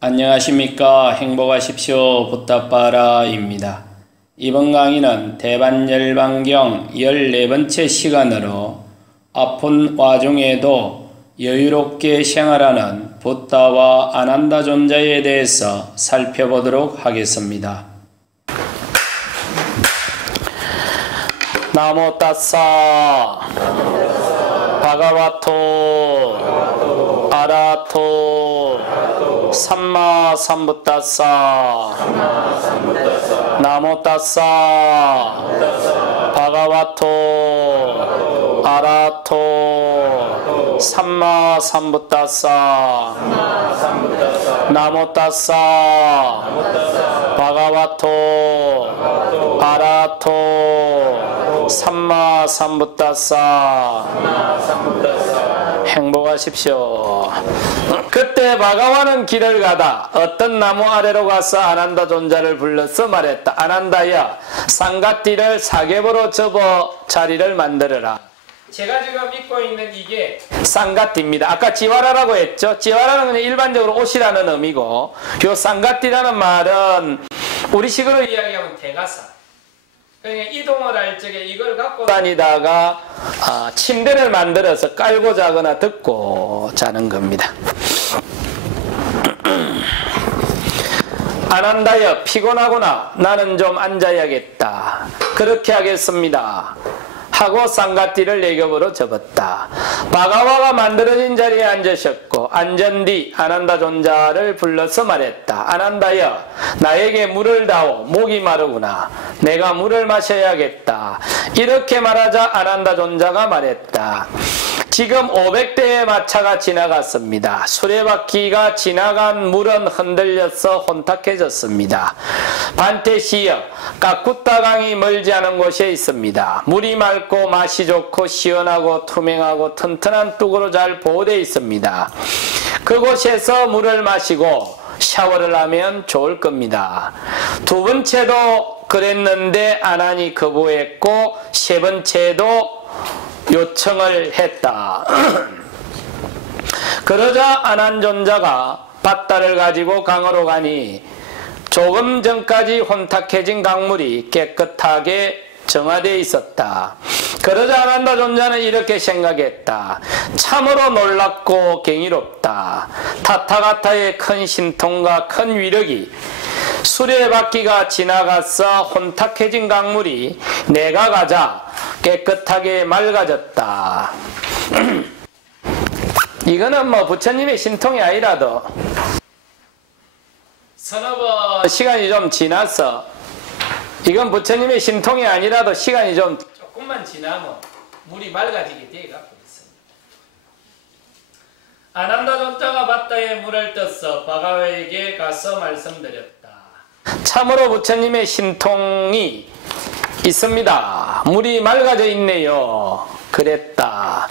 안녕하십니까. 행복하십시오. 부탁바라입니다. 이번 강의는 대반열반경 14번째 시간으로 아픈 와중에도 여유롭게 생활하는 붓다와 아난다 존자에 대해서 살펴보도록 하겠습니다. 나모 따사 바가와토 아라토 삼마 삼부따사 나모 따사 바가와토 아라토 삼마 삼부따사 나모 따사 바가와토 아라토 삼마 삼부따사 행복하십시오. 그때 바가와는 길을 가다 어떤 나무 아래로 가서 아난다 존자를 불러서 말했다. 아난다야, 쌍가띠를 사겹으로 접어 자리를 만들어라. 제가 지금 입고 있는 이게 쌍가띠입니다. 아까 지와라라고 했죠. 지와라는 그냥 일반적으로 옷이라는 의미고, 요 쌍가띠라는 말은 우리식으로 이야기하면 대가사. 그러니까 이동을 할 적에 이걸 갖고 다니다가 침대를 만들어서 깔고 자거나 듣고 자는 겁니다. 아난다여, 피곤하구나. 나는 좀 앉아야겠다. 그렇게 하겠습니다. 하고 쌍가띠를 네 겹으로 접었다. 바가와가 만들어진 자리에 앉으셨고 앉은 뒤 아난다 존자를 불러서 말했다. 아난다여, 나에게 물을 다오. 목이 마르구나. 내가 물을 마셔야겠다. 이렇게 말하자 아난다 존자가 말했다. 지금 500대의 마차가 지나갔습니다. 수레바퀴가 지나간 물은 흔들려서 혼탁해졌습니다. 반태시여, 까꾸따강이 멀지 않은 곳에 있습니다. 물이 맑고 맛이 좋고 시원하고 투명하고 튼튼한 뚝으로 잘 보호되어 있습니다. 그곳에서 물을 마시고 샤워를 하면 좋을 겁니다. 두 번째도 그랬는데 아난이 거부했고 세 번째도 요청을 했다. 그러자 아난 존자가 밧다를 가지고 강으로 가니 조금 전까지 혼탁해진 강물이 깨끗하게 정화되어 있었다. 그러자 아난다 존자는 이렇게 생각했다. 참으로 놀랍고 경이롭다. 타타가타의 큰 신통과 큰 위력이 수레바퀴가 지나가서 혼탁해진 강물이 내가 가자 깨끗하게 맑아졌다. 이거는 뭐 부처님의 신통이 아니라도 서너 번 시간이 좀 지나서, 이건 부처님의 신통이 아니라도 시간이 좀 조금만 지나면 물이 맑아지게 되어 갖고 있습니다. 아난다 존자가 밧다에 물을 떠서 바가와에게 가서 말씀드렸다. 참으로 부처님의 신통이 있습니다. 물이 맑아져 있네요. 그랬다.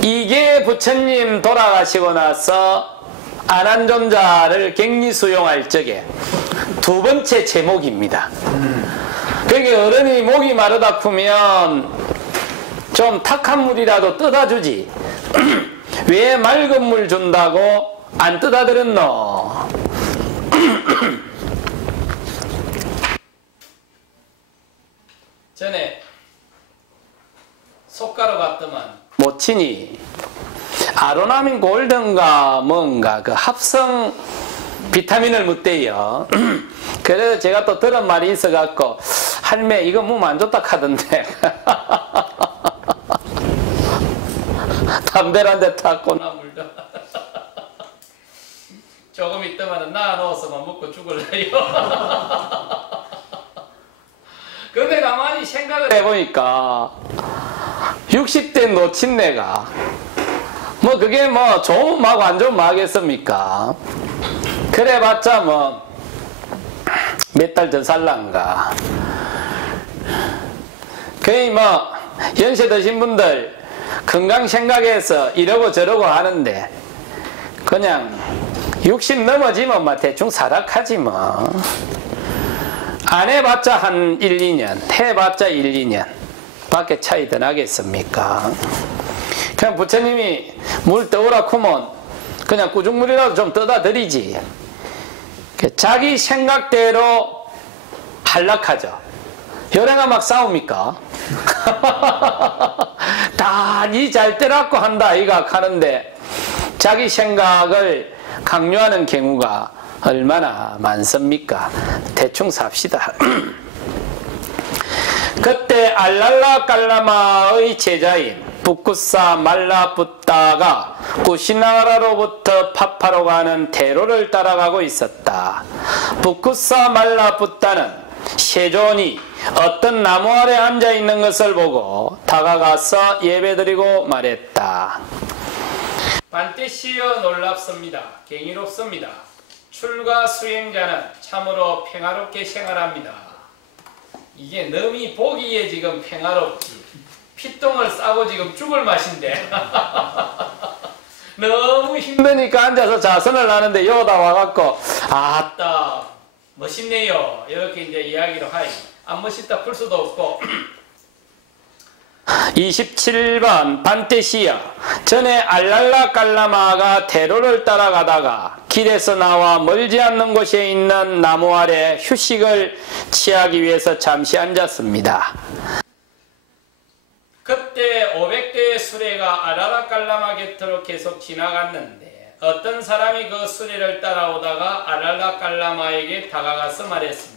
이게 부처님 돌아가시고 나서 아난존자를 격리 수용할 적에 두 번째 제목입니다. 그러니까 어른이 목이 마르다 크면 좀 탁한 물이라도 떠다주지. 왜 맑은 물 준다고 안 떠다들었노? 전에 속가루 갔더만 모친이 아로나민 골든가 뭔가 그 합성 비타민을 묻대요. 그래서 제가 또 들은 말이 있어갖고, 할매 이거 몸 안 좋다 하던데 담배를 한 대 탔구나. 물도 조금 있다가는 놔 넣어서만 먹고 죽을래요. 근데 가만히 생각을 해보니까 60대 노친네가 뭐 그게 뭐 좋은 마고 안 좋은 마겠습니까? 그래봤자 뭐 몇 달 더 살란가. 거의 뭐 연세 드신 분들 건강 생각해서 이러고 저러고 하는데 그냥 60 넘어지면 뭐 대충 사락하지 뭐. 안 해봤자 한 1, 2년, 해봤자 1, 2년 밖에 차이 더 나겠습니까? 그냥 부처님이 물 떠오라 크면 그냥 꾸중물이라도 좀 떠다 드리지. 자기 생각대로 한락하죠. 요래가 막 싸웁니까? 다 니 잘 때라고 한다 이가 하는데 자기 생각을 강요하는 경우가 얼마나 많습니까? 대충 삽시다. 그때 알랄라 깔라마의 제자인 북쿠사 말라붓다가 구시나라로부터 파파로 가는 대로를 따라가고 있었다. 북쿠사 말라붓다는 세존이 어떤 나무 아래 앉아 있는 것을 보고 다가가서 예배드리고 말했다. 반때시여 놀랍습니다. 경이롭습니다. 출가 수행자는 참으로 평화롭게 생활합니다. 이게 너무 보기에 지금 평화롭지. 피똥을 싸고 지금 죽을 맛인데 너무 힘드니까 앉아서 자선을 하는데 여기다 와갖고 아따 멋있네요 이렇게 이제 이야기를 하이. 안 멋있다 풀 수도 없고. 27번 반테시야 전에 알랄라 깔라마가 대로를 따라가다가 길에서 나와 멀지 않는 곳에 있는 나무 아래 휴식을 취하기 위해서 잠시 앉았습니다. 그때 500대의 수레가 알랄라 깔라마 곁으로 계속 지나갔는데 어떤 사람이 그 수레를 따라오다가 알랄라 깔라마에게 다가가서 말했습니다.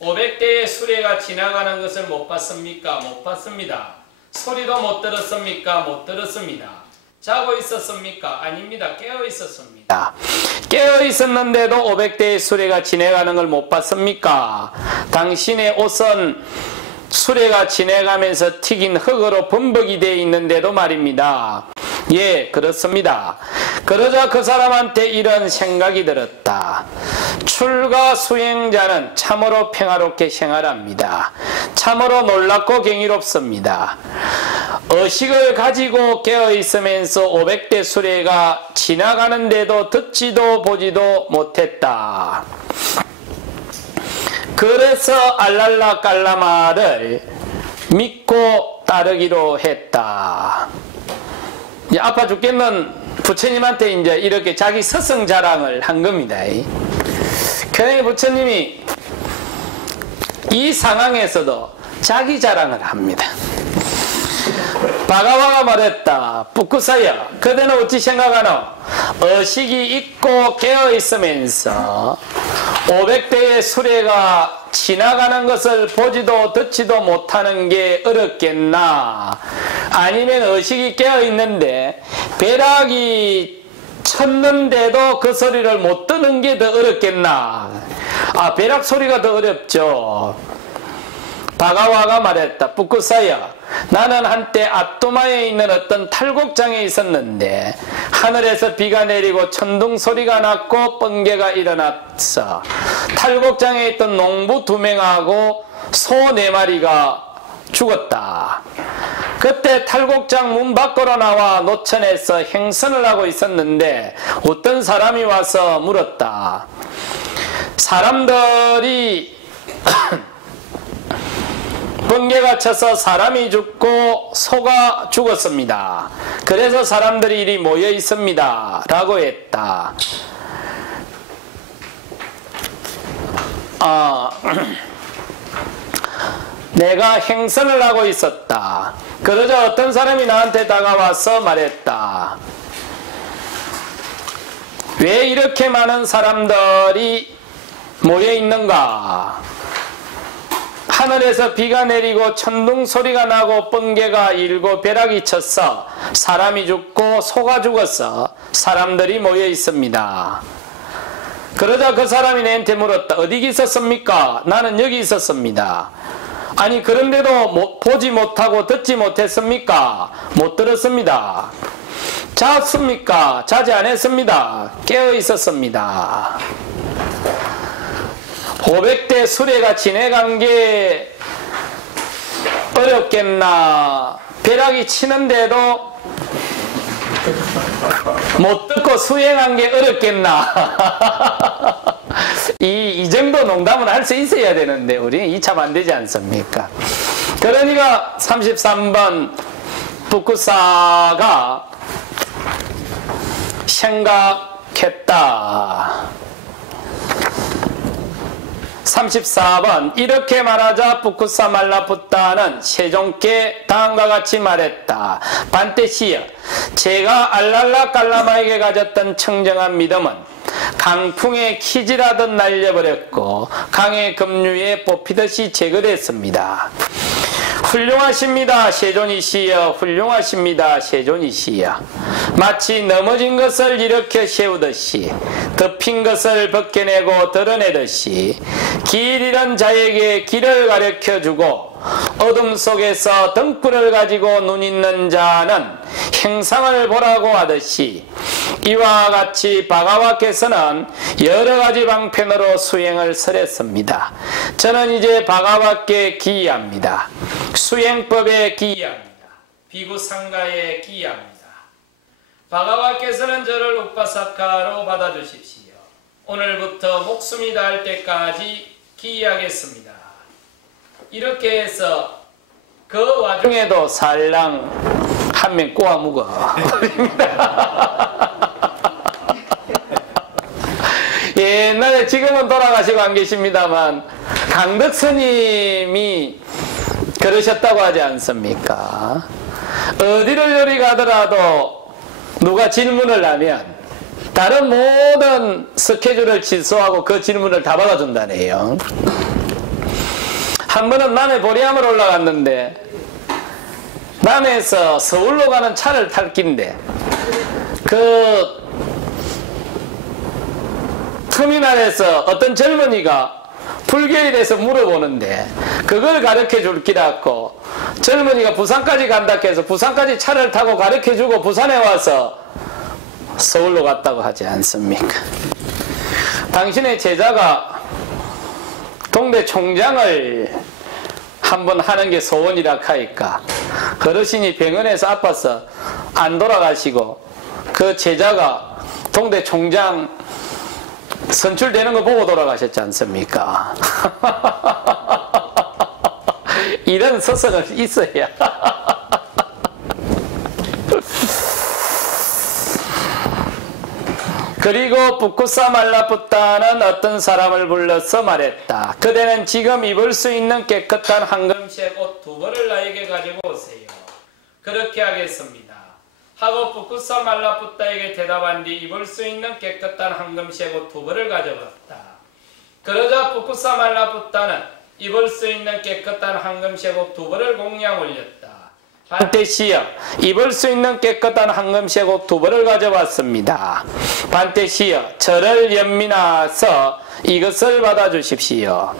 500대의 수레가 지나가는 것을 못 봤습니까? 못 봤습니다. 소리도 못 들었습니까? 못 들었습니다. 자고 있었습니까? 아닙니다. 깨어 있었습니다. 깨어 있었는데도 500대의 수레가 지나가는 걸 못 봤습니까? 당신의 옷은 수레가 지나가면서 튀긴 흙으로 범벅이 되어 있는데도 말입니다. 예, 그렇습니다. 그러자 그 사람한테 이런 생각이 들었다. 출가 수행자는 참으로 평화롭게 생활합니다. 참으로 놀랍고 경이롭습니다. 의식을 가지고 깨어있으면서 500대 수레가 지나가는데도 듣지도 보지도 못했다. 그래서 알랄라 깔라마를 믿고 따르기로 했다. 이제 아파 죽겠는 부처님한테 이제 이렇게 자기 스승 자랑을 한 겁니다. 그러니 부처님이 이 상황에서도 자기 자랑을 합니다. 바가와가 말했다. 북쿠사야, 그대는 어찌 생각하노? 의식이 있고 깨어있으면서 500대의 수레가 지나가는 것을 보지도 듣지도 못하는 게 어렵겠나? 아니면 의식이 깨어있는데 벼락이 쳤는데도 그 소리를 못 듣는 게 더 어렵겠나? 아, 벼락 소리가 더 어렵죠. 바가와가 말했다. 북쿠사야, 나는 한때 아토마에 있는 어떤 탈곡장에 있었는데 하늘에서 비가 내리고 천둥 소리가 났고 번개가 일어났어. 탈곡장에 있던 농부 2명하고 소 4마리가 죽었다. 그때 탈곡장 문 밖으로 나와 노천에서 행선을 하고 있었는데 어떤 사람이 와서 물었다. 사람들이 번개가 쳐서 사람이 죽고 소가 죽었습니다. 그래서 사람들이 이리 모여 있습니다. 라고 했다. 내가 행선을 하고 있었다. 그러자 어떤 사람이 나한테 다가와서 말했다. 왜 이렇게 많은 사람들이 모여 있는가? 하늘에서 비가 내리고 천둥 소리가 나고 번개가 일고 벼락이 쳤어 사람이 죽고 소가 죽었어 사람들이 모여 있습니다. 그러자 그 사람이 내한테 물었다. 어디 있었습니까? 나는 여기 있었습니다. 아니 그런데도 보지 못하고 듣지 못했습니까? 못 들었습니다. 잤습니까? 자지 않았습니다. 깨어 있었습니다. 500대 수레가 지나간 게 어렵겠나? 벼락이 치는데도 못 듣고 수행한 게 어렵겠나? 이 정도 농담은 할 수 있어야 되는데 우리는 이참 안 되지 않습니까? 그러니까 33번 북구사가 생각했다. 34번 이렇게 말하자 북구사 말라붙다는 세종께 다음과 같이 말했다. 반때시여 제가 알랄라 깔라마에게 가졌던 청정한 믿음은 강풍에 키질하듯 날려버렸고 강의 급류에 뽑히듯이 제거됐습니다. 훌륭하십니다 세존이시여 훌륭하십니다 세존이시여. 마치 넘어진 것을 일으켜 세우듯이 덮인 것을 벗겨내고 드러내듯이 길 잃은 자에게 길을 가르쳐주고 어둠 속에서 등불을 가지고 눈 있는 자는 형상을 보라고 하듯이 이와 같이 바가와께서는 여러가지 방편으로 수행을 설했습니다. 저는 이제 바가와께 기이합니다. 수행법에 기이합니다. 비구상가에 기이합니다. 바가와께서는 저를 우파사카로 받아주십시오. 오늘부터 목숨이 닿을 때까지 기이하겠습니다. 이렇게 해서 그 와중에도 살랑 한 명 꼬아 묵어. 옛날에 지금은 돌아가시고 안 계십니다만 강덕 스님이 그러셨다고 하지 않습니까? 어디를 요리 가더라도 누가 질문을 하면 다른 모든 스케줄을 취소하고 그 질문을 다 받아준다네요. 한 번은 남해 보리암을 올라갔는데 남해에서 서울로 가는 차를 탈 긴데 그 터미널에서 어떤 젊은이가 불교에 대해서 물어보는데 그걸 가르쳐 줄 기라고 젊은이가 부산까지 간다 해서 부산까지 차를 타고 가르쳐 주고 부산에 와서 서울로 갔다고 하지 않습니까? 당신의 제자가 동대 총장을 한번 하는 게 소원이라 하니까 어르신이 병원에서 아파서 안 돌아가시고 그 제자가 동대 총장 선출되는 거 보고 돌아가셨지 않습니까? 이런 서석은 있어야. 그리고 북구사 말라붙다는 어떤 사람을 불러서 말했다. 그대는 지금 입을 수 있는 깨끗한 황금색 옷 2벌을 나에게 가지고 오세요. 그렇게 하겠습니다. 하고 북구사 말라붙다에게 대답한 뒤 입을 수 있는 깨끗한 황금색 옷 2벌을 가져갔다. 그러자 북구사 말라붙다는 입을 수 있는 깨끗한 황금색 옷 2벌을 공양 올렸다. 반때시여 입을 수 있는 깨끗한 황금색 옷 2벌을 가져왔습니다. 반때시여 저를 연민하서 이것을 받아주십시오.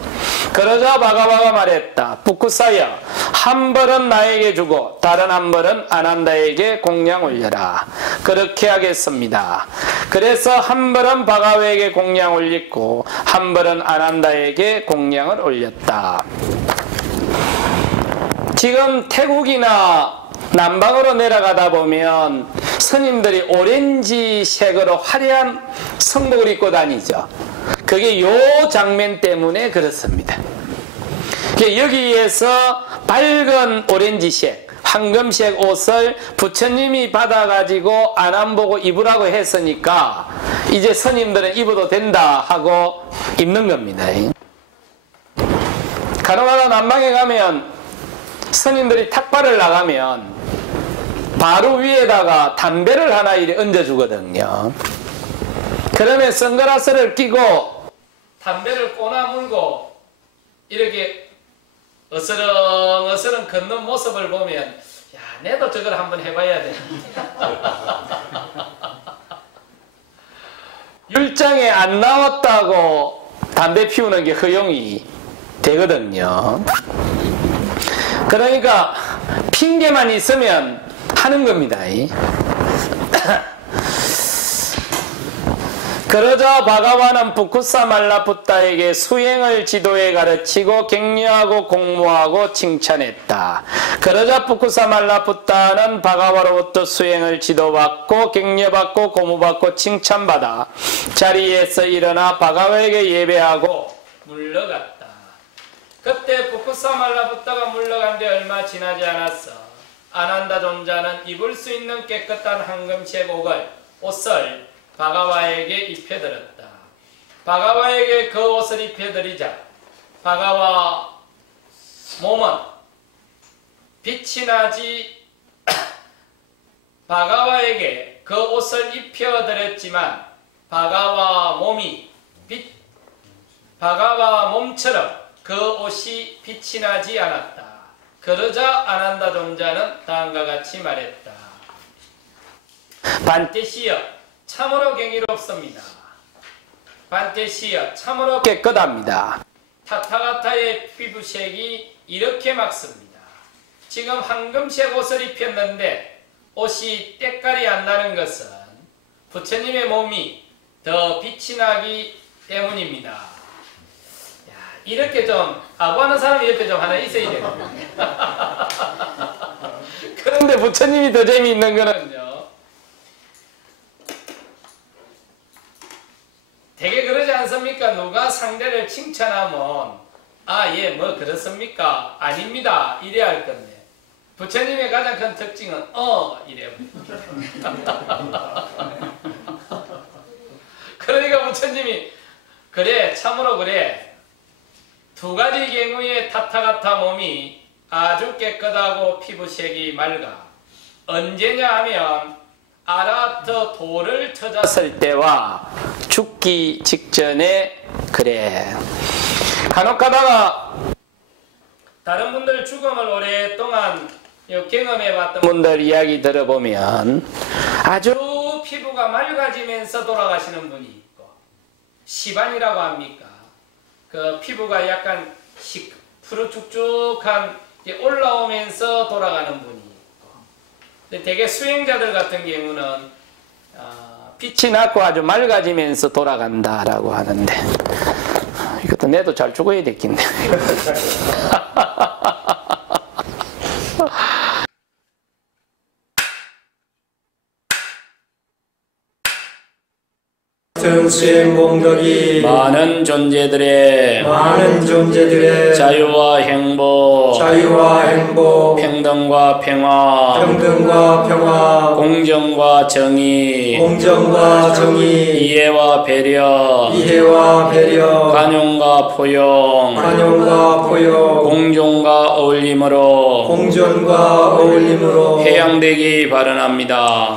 그러자 바가바가 말했다. 북구사여 한 벌은 나에게 주고 다른 한 벌은 아난다에게 공양 올려라. 그렇게 하겠습니다. 그래서 한 벌은 바가와에게 공양 올리고 한 벌은 아난다에게 공양을 올렸다. 지금 태국이나 남방으로 내려가다 보면 스님들이 오렌지색으로 화려한 성복을 입고 다니죠. 그게 요 장면 때문에 그렇습니다. 여기에서 밝은 오렌지색, 황금색 옷을 부처님이 받아가지고 안암보고 입으라고 했으니까 이제 스님들은 입어도 된다 하고 입는 겁니다. 가나마나 남방에 가면 스님들이 탁발을 나가면 바로 위에다가 담배를 하나 이리 얹어주거든요. 그러면 선글라스를 끼고 담배를 꼬나 물고 이렇게 어스렁어스렁 걷는 모습을 보면 야, 내도 저걸 한번 해봐야 돼. 율장에 안 나왔다고 담배 피우는 게 허용이 되거든요. 그러니까 핑계만 있으면 하는 겁니다. 그러자 바가와는 북구사 말라붙다에게 수행을 지도해 가르치고 격려하고 공모하고 칭찬했다. 그러자 북구사 말라붙다는 바가와로부터 수행을 지도받고 격려받고 고무받고 칭찬받아 자리에서 일어나 바가와에게 예배하고 물러갔다. 그때 북구사 말라붙다가 물러간 데 얼마 지나지 않았어. 아난다 존자는 입을 수 있는 깨끗한 황금색 옷을 바가와에게 입혀드렸다. 바가와에게 그 옷을 입혀드리자 바가와 몸은 빛이 나지 바가와에게 그 옷을 입혀드렸지만 바가와 몸처럼 그 옷이 빛이 나지 않았다. 그러자 아난다 존자는 다음과 같이 말했다. 반테시여 참으로 경이롭습니다. 반테시여 참으로 깨끗합니다. 타타가타의 피부색이 이렇게 맑습니다. 지금 황금색 옷을 입혔는데 옷이 때깔이 안 나는 것은 부처님의 몸이 더 빛이 나기 때문입니다. 야, 이렇게 좀 아부하는 사람이 옆에 좀 하나 있어야 되거든요. 그런데 부처님이 더 재미있는 거는요. 되게 그러지 않습니까? 누가 상대를 칭찬하면 예 뭐 그렇습니까? 아닙니다. 이래야 할 건데 부처님의 가장 큰 특징은 이래요. 그러니까 부처님이 그래 참으로 그래 두 가지 경우에 타타가타 몸이 아주 깨끗하고 피부색이 맑아. 언제냐 하면 아라하트 도를 찾았을 때와 죽기 직전에 그래. 간혹가다가 다른 분들 죽음을 오랫동안 경험해봤던 분들 이야기 들어보면 아주 피부가 맑아지면서 돌아가시는 분이 있고 시반이라고 합니까? 그 피부가 약간 푸르쭉쭉한 올라오면서 돌아가는 분이 있고 근데 대개 수행자들 같은 경우는 빛이 나고 아주 맑아지면서 돌아간다라고 하는데 이것도 내도 잘 죽어야 됐겠네. 등심 공덕이 많은 존재들의 자유와 행복 평등과 평화 공정과 정의 이해와 배려 관용과 포용 공존과 어울림으로 해양되기 바라납니다.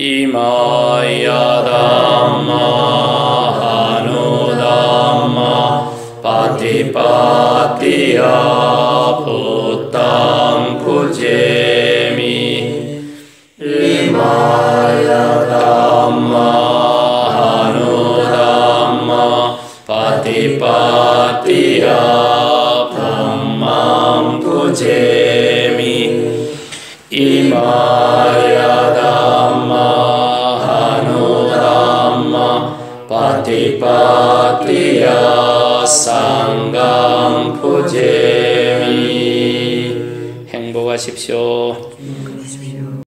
이마야 담마 하누담마 파티파티야 부땅 푸제미 이마야 담마 하누담마 파티파티야 부망 푸제미 이마야 담마 파티파티야 상강 푸제미 행복하십시오.